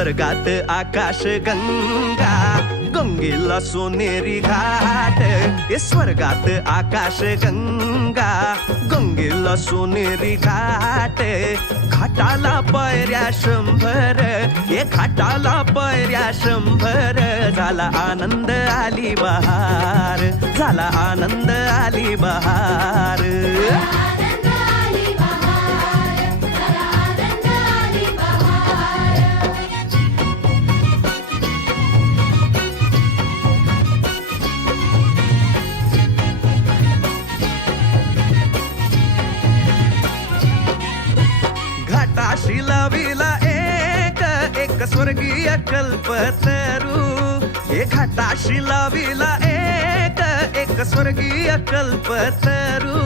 स्वर्गात आकाश गंगा, गंगेला सोनेरी घाट. हे स्वर्गात आकाश गंगा, गंगेला सोनेरी घाट. घाटाला पायऱ्या 100, हे घाटाला पायऱ्या 100. झाला आनंद आली बहार, झाला आनंद आली बहार. घाटाशी लाविला एक स्वर्गीय कल्पतरू. हे घाटाशी लाविला एक स्वर्गीय कल्पतरू.